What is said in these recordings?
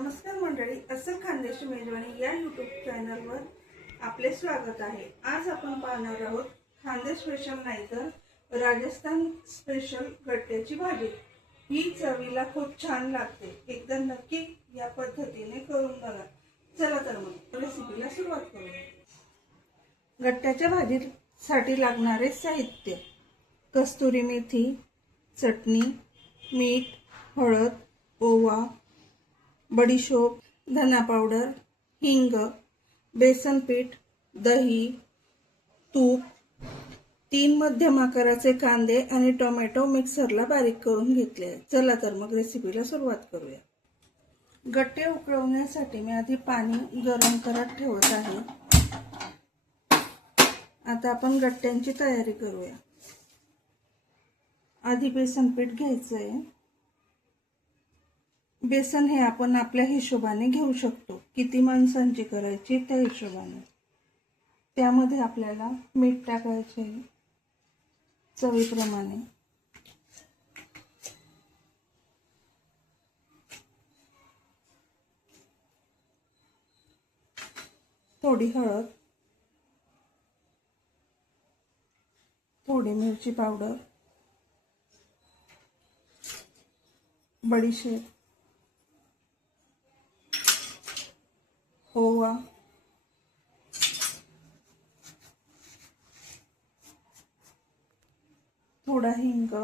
नमस्कार मंडळी, अस्सल खानदेशी मेजवानी या यूट्यूब चॅनलवर आपले स्वागत आहे। आज आपण पाहणार आहोत खानदेश स्पेशल नाही तर राजस्थान स्पेशल गट्ट्याची भाजी। ही चवीला खूप छान लागते, एकदा नक्की या पद्धतीने करून बघा। चला तर मग रेसिपीला सुरुवात करूया। गट्ट्याच्या भाजीसाठी लागणारे साहित्य: कस्तुरी मेथी, चटणी, मीठ, हळद, ओवा, बडीशोप, धना पावडर, हिंग, बेसन पीठ, दही, तूप, 3 मध्यम आकाराचे कांदे आणि टोमॅटो मिक्सरला बारीक करून घेतले। चला तर मग रेसिपीला सुरुवात करूया। गट्टे उकळवण्यासाठी मी आधी पाणी गरम करत ठेवत आहे। आता आपण गट्ट्यांची तयारी करूया। आधी बेसन पीठ घ्यायचं आहे। बेसन हे आपण आपल्या हिशोबाने घेऊ शकतो, किती माणसांची करायची त्या हिशोबाने। त्यामध्ये आपल्याला मीठ टाकायचे चवीप्रमाणे, थोडी हळद, थोडी मिरची पावडर, बडीशेप, ओवा, थोडा हिंग,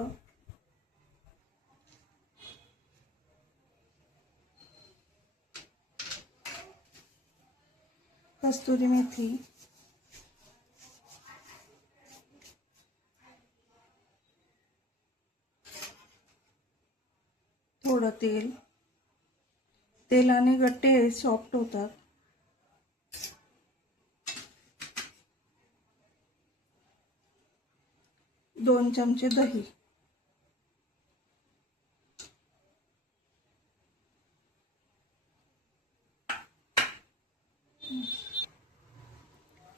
कस्तुरी मेथी, थोडं तेल। तेलाने गट्टे सॉफ्ट होतात। 2 चमचे दही,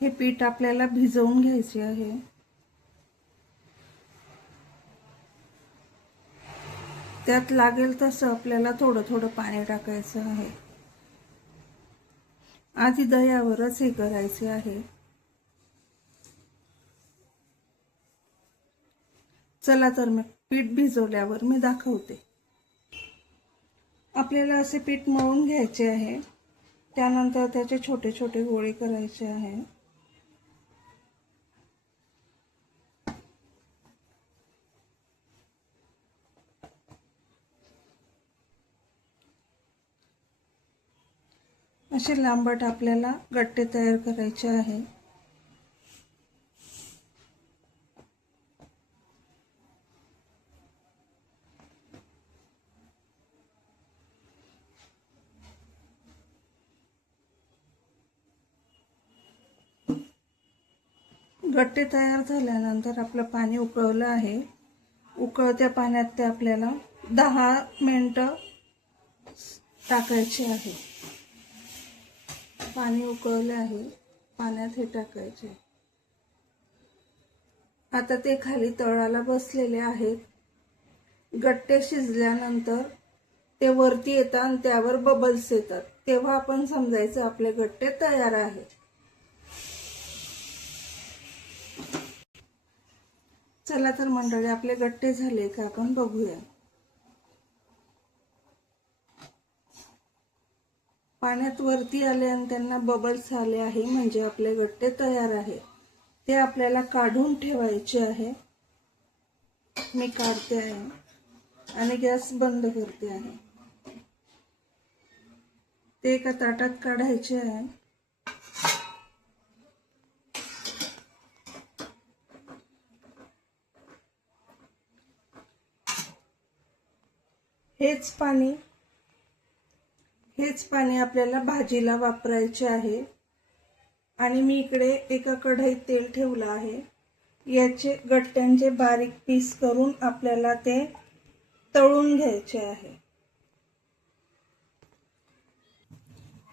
हे पीठ आपल्याला भिजवून घ्यायचे आहे। त्यात लागेल तसं आपल्याला थोडं थोडं पाणी टाकायचं आहे। आधी दह्यावरच हे करायचे आहे। चला तर मग पीठ भिजवल्यावर मी दाखवते। आपल्याला असे पीठ मळून घ्यायचे आहे। त्यानंतर त्याचे छोटे छोटे गोळे करायचे आहे। असे लांबट आपल्याला गट्टे तयार करायचे आहे। गट्टे तयार झाल्यानंतर आपलं पाणी उकळलं आहे। उकळत्या पाण्यात ते आपल्याला 10 मिनिटं टाकायचे आहे। पाणी उकळले आहे, पाण्यात हे टाकायचे। आता ते खाली तळाला बसलेले आहेत। गट्टे शिजल्यानंतर ते वरती येतात आणि त्यावर बबल्स येतात, तेव्हा आपण समजायचं आपले गट्टे तयार आहेत। चला तर मंडळी, आपले गट्टे झाले का आपण बघूया। पाण्यात वरती आले आणि त्यांना बबल्स आले आहे म्हणजे आपले गट्टे तयार आहे। ते आपल्याला काढून ठेवायचे आहे। मी काढते आहे आणि गॅस बंद करते आहे। ते एका ताटात काढायचे आहे। हेच पाणी आपल्याला भाजीला वापरायचे आहे। आणि मी इकडे एका कढईत तेल ठेवलं आहे। याचे गट्ट्यांचे बारीक पीस करून आपल्याला ते तळून घ्यायचे आहे।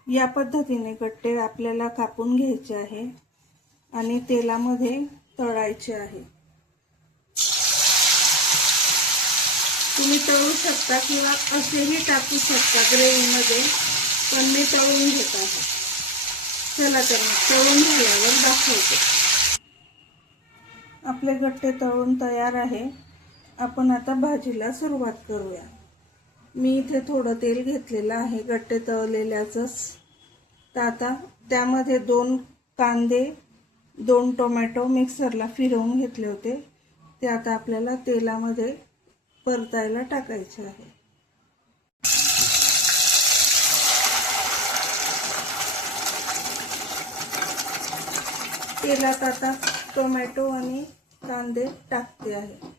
या पद्धतीने गट्टे आपल्याला कापून घ्यायचे आहे आणि तेलामध्ये तळायचे आहे। तुम्ही तळू शकता किंवा असेही टाकू शकता ग्रेव्हीमध्ये, पण मी तळून घेत आहे. चला तर मग तळून झाल्यावर दाखवते. आपले गट्टे तळून तयार आहे. आपण आता भाजीला सुरुवात करूया. मी इथे थोडं तेल घेतलेलं आहे गट्टे तळलेल्याचंच. तर आता त्यामध्ये 2 कांदे 2 टोमॅटो मिक्सरला फिरवून घेतले होते, ते आता आपल्याला तेलामध्ये परतायला टाकायचे आहे. तेलात आता टोमॅटो आणि कांदे टाकते आहे.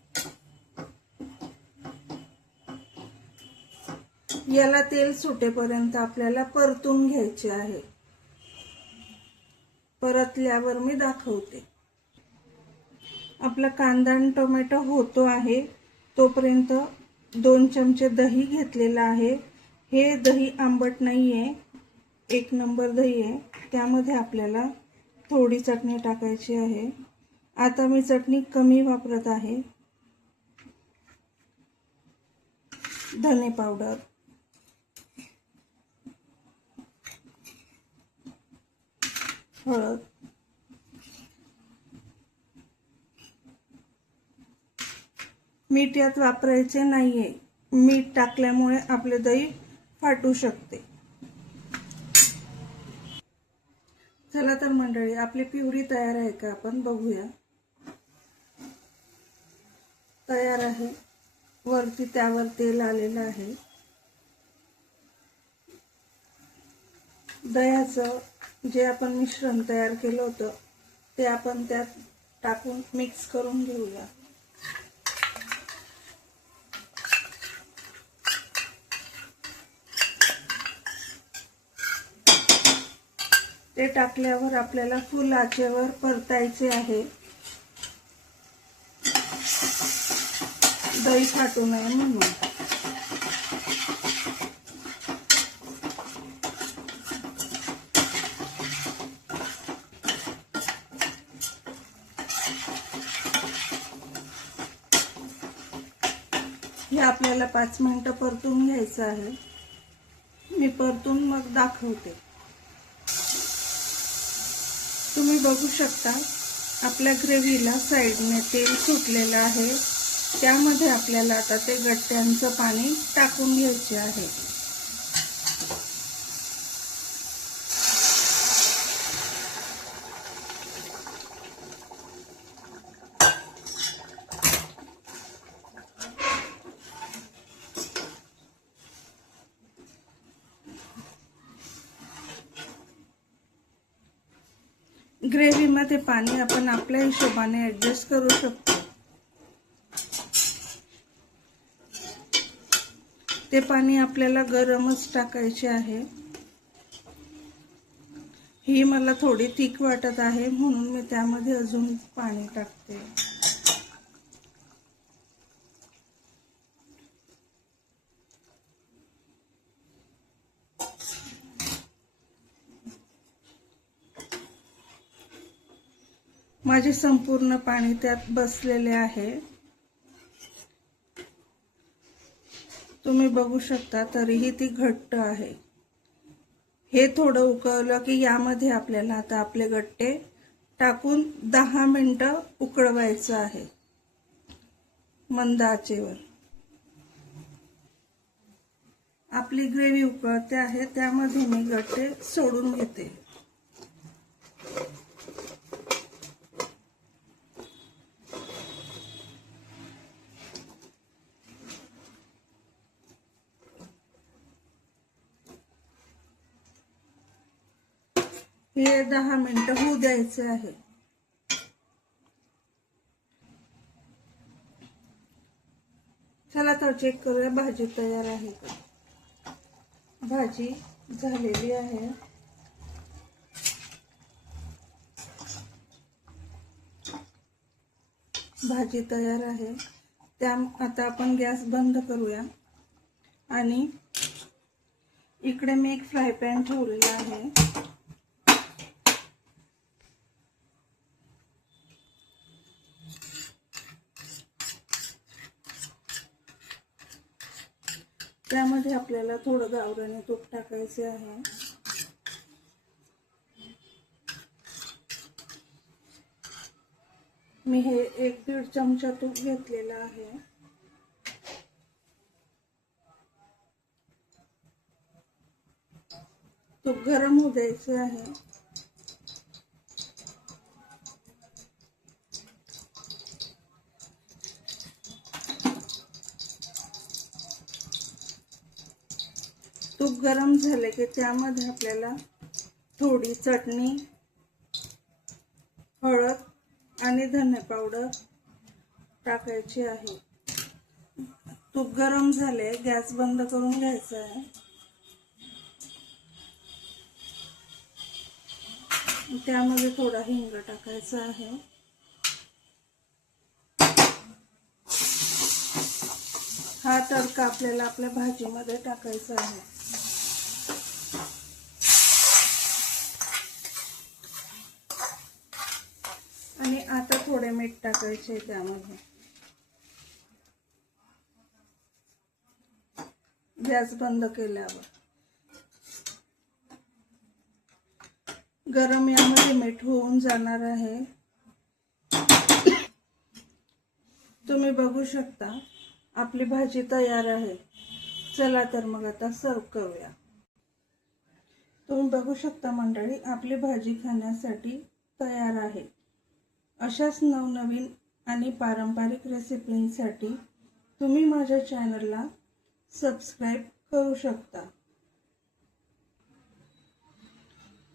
याला तेल सुटेपर्यंत आपल्याला परतून घ्यायचे आहे. परतल्यावर मी दाखवते. आपला कांदा आणि टोमॅटो होतो आहे तोपर्यंत 2 चमचे दही घेतलेला आहे. हे दही आंबट नाहीये, 1 नंबर दही आहे. त्यामध्ये आपल्याला थोडी चटणी टाकायची आहे. आता मी चटणी कमी वापरत आहे. धने पावडर, हळद, मीठ यात वापरायचे नाहीये. मीठ टाकल्यामुळे आपले दही फाटू शकते. चला तर मंडळी, आपली प्युरी तयार आहे का आपण बघूया. तयार आहे. वरती त्यावर तेल आलेलं आहे. दह्याचं जे आपण मिश्रण तयार केलं होतं ते आपण त्यात टाकून मिक्स करून घेऊया. ते टाकल्यावर आपल्याला फुल आचेवर परतायचे आहे, दही फाटू नये म्हणून. हे आपल्याला 5 मिनिटं परतून घ्यायचं आहे. मी परतून मग दाखवते. तुम्ही बघू शकता आपल्या ग्रेव्हीला साईडने तेल सुटलेलं आहे. त्यामध्ये आपल्याला आता ते गट्ट्यांचं पाणी टाकून घ्यायचे आहे. ग्रेव्हीमध्ये पाणी आपण आपल्या हिशोबाने ऍडजस्ट करू शकतो. ते पाणी आपल्याला गरमच टाकायचे आहे. ही मला थोडी थिक वाटत आहे म्हणून मी त्यामध्ये अजून पाणी टाकते. माझे संपूर्ण पाणी त्यात बसलेले आहे. तुम्ही बघू शकता तरीही ती घट्ट आहे. हे थोडं उकळलं की यामध्ये आपल्याला आता आपले गट्टे टाकून 10 मिनिटं उकळवायचं आहे मंद आचेवर. आपली ग्रेव्ही उकळते आहे, त्यामध्ये मी गट्टे सोडून घेते. हे 10 मिनिटं होऊ द्यायचे आहे. चला तर चेक करूया भाजी तयार आहे का. भाजी झालेली आहे. भाजी तयार आहे. आता आपण गॅस बंद करूया आणि इकडे मी एक फ्राय पॅन ठेवलेला आहे. आपल्याला थोडं गावरानी तूप टाकायचे आहे. मी हे 1-1.5 चमचा तूप घेतलेला आहे. तूप गरम होऊ द्यायचे आहे. तूप गरम झाले की त्यामध्ये आपल्याला थोडी चटणी, हळद आणि धने पावडर टाकायची आहे. तूप गरम झाले, गॅस बंद करून घ्यायचा आहे. त्यामध्ये थोडा हिंग टाकायचा आहे. हा तडका आपल्याला आपल्या भाजीमध्ये टाकायचा आहे. आणि आता थोडे मीठ टाकायचे त्यामध्ये. गॅस बंद केल्यावर गरम यामध्ये मीठ होऊन जाणार आहे. तुम्ही बघू शकता आपली भाजी तयार आहे. चला तर मग आता सर्व करूया. तुम्ही बघू शकता मंडळी, आपली भाजी खाण्यासाठी तयार आहे. अशाच नवनवीन आणि पारंपरिक रेसिपींसाठी तुम्ही माझ्या चॅनलला सबस्क्राईब करू शकता.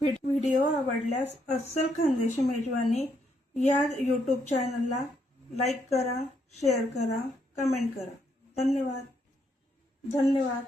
व्हिडिओ आवडल्यास अस्सल खानदेशी मेजवानी या यूट्यूब चॅनलला लाईक करा, शेअर करा, कमेंट करा. धन्यवाद.